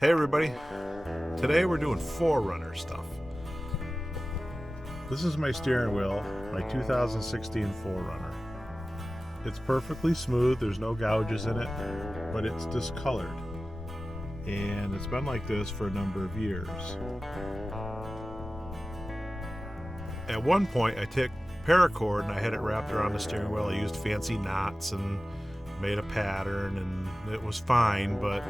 Hey everybody, today we're doing Forerunner stuff. This is my steering wheel, my 2016 Forerunner. It's perfectly smooth, there's no gouges in it, but it's discolored. And it's been like this for a number of years. At one point I took Paracord and I had it wrapped around the steering wheel. I used fancy knots and made a pattern and it was fine, but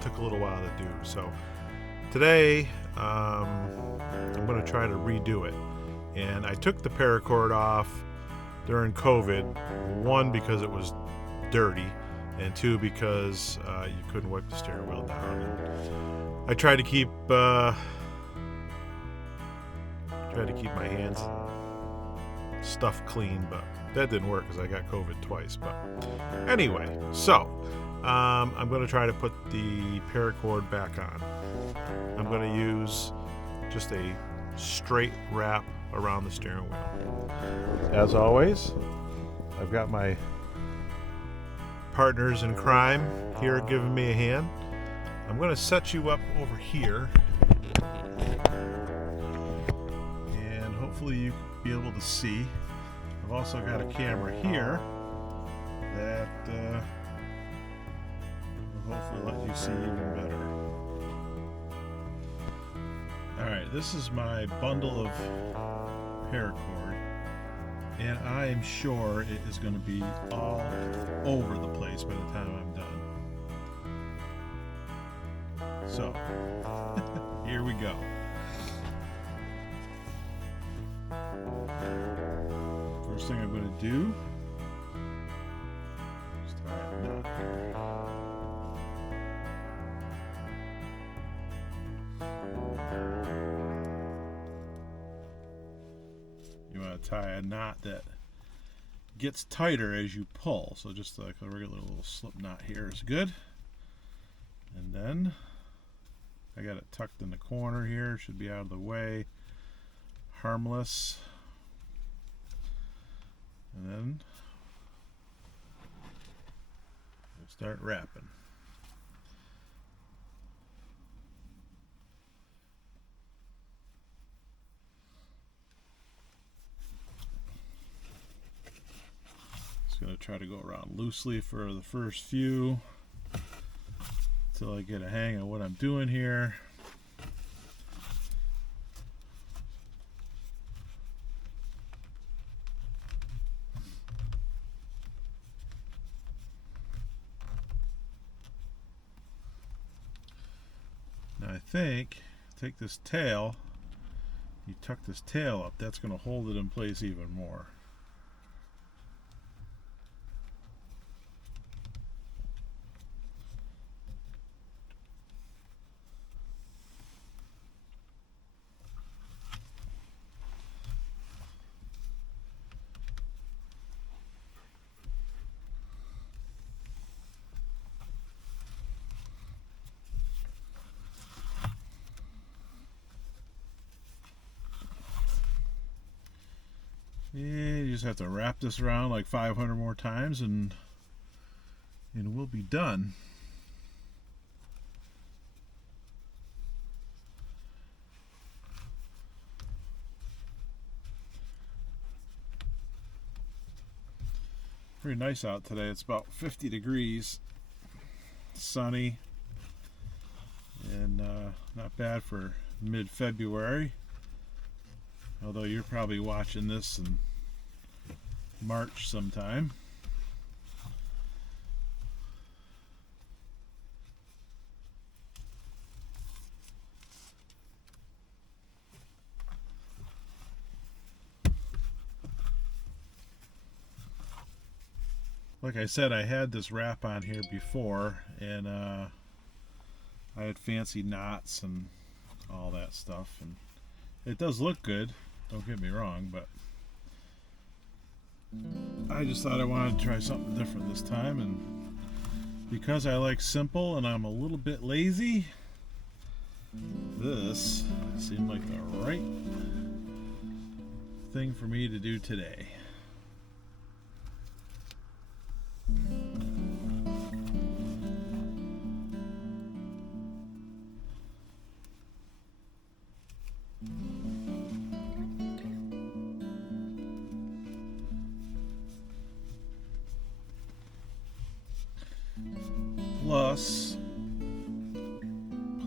took a little while to do. So today I'm going to try to redo it. And I took the paracord off during COVID, one because it was dirty, and two because you couldn't wipe the steering wheel down. And I tried to keep my hands stuff clean, but that didn't work because I got COVID twice. But anyway, so I'm going to try to put the paracord back on. I'm going to use just a straight wrap around the steering wheel. As always, I've got my partners in crime here giving me a hand. I'm going to set you up over here, and hopefully you can be able to see. I've also got a camera here that will hopefully let you see even better. Alright, this is my bundle of paracord, and I am sure it is going to be all over the place by the time I'm done. So, here we go. First thing I'm going to do is tie a knot here. You want to tie a knot that gets tighter as you pull. So just like a regular little slip knot here is good. And then I got it tucked in the corner here. Should be out of the way. Harmless. And then we'll start wrapping. Just going to try to go around loosely for the first few until I get a hang of what I'm doing here. Now I think, take this tail, you tuck this tail up, that's going to hold it in place even more. And you just have to wrap this around like 500 more times and we'll be done. Pretty nice out today. It's about 50 degrees, sunny, and not bad for mid-February. Although you're probably watching this in March sometime. Like I said, I had this wrap on here before, and I had fancy knots and all that stuff, and it does look good. Don't get me wrong, but I just thought I wanted to try something different this time, and because I like simple and I'm a little bit lazy, this seemed like the right thing for me to do today.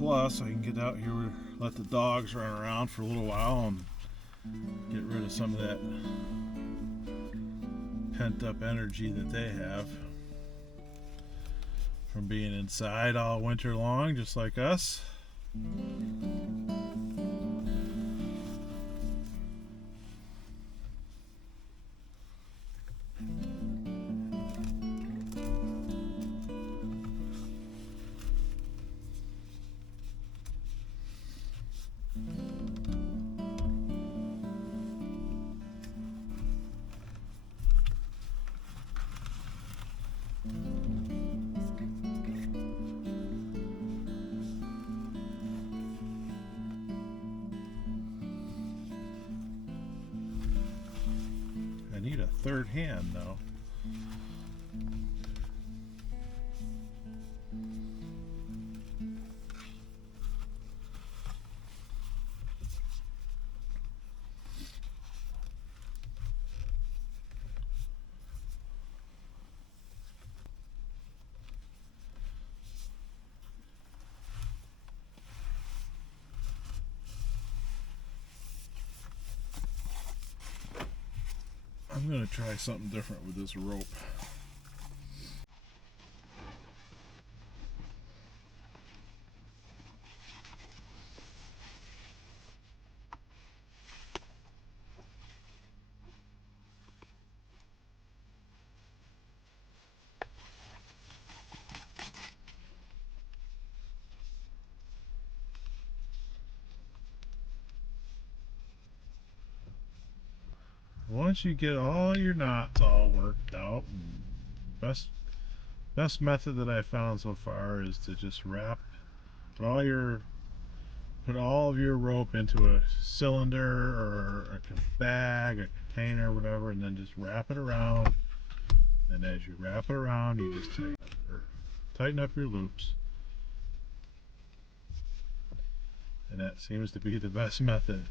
plus I can get out here, let the dogs run around for a little while and get rid of some of that pent up energy that they have from being inside all winter long, just like us. I need a third hand though. I'm going to try something different with this rope. Once you get all your knots all worked out, best method that I found so far is to just put all of your rope into a cylinder or a bag, a container, whatever, and then just wrap it around. And as you wrap it around, you just tighten up your loops. And that seems to be the best method.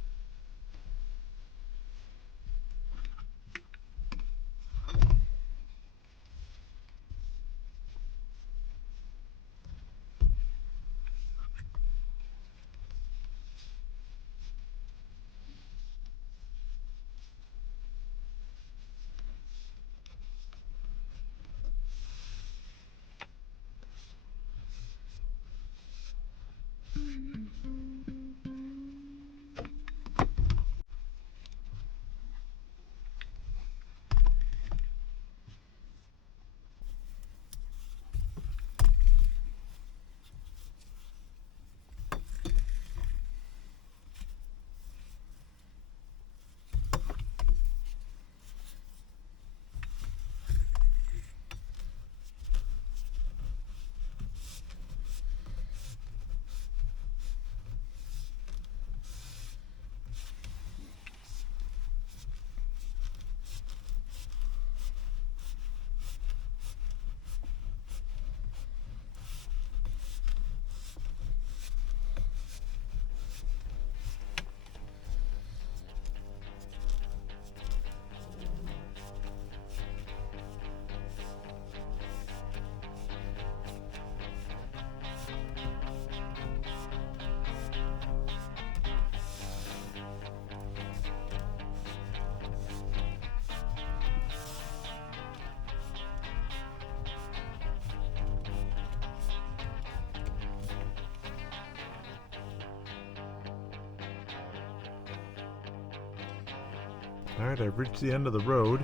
Alright, I've reached the end of the road.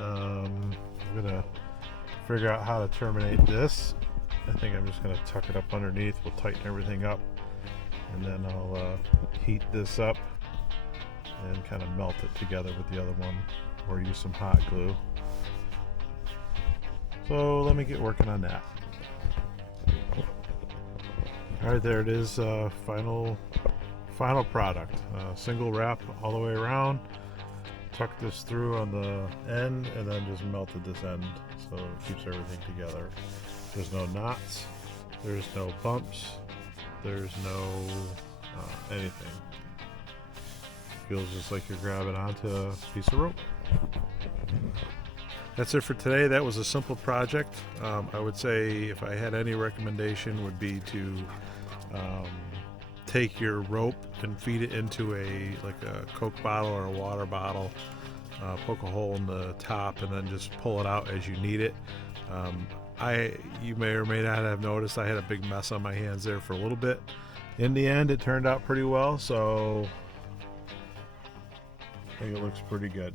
I'm gonna figure out how to terminate this. I think I'm just gonna tuck it up underneath. We'll tighten everything up, and then I'll heat this up and kind of melt it together with the other one, or use some hot glue. So let me get working on that. Alright, there it is. Final product. Single wrap all the way around. Tuck this through on the end, and then just melted this end so it keeps everything together. There's no knots, there's no bumps, there's no anything. Feels just like you're grabbing onto a piece of rope. That's it for today. That was a simple project. I would say if I had any recommendation would be to take your rope and feed it into a Coke bottle or a water bottle, poke a hole in the top, and then just pull it out as you need it. You may or may not have noticed I had a big mess on my hands there for a little bit. In the end, it turned out pretty well, so I think it looks pretty good.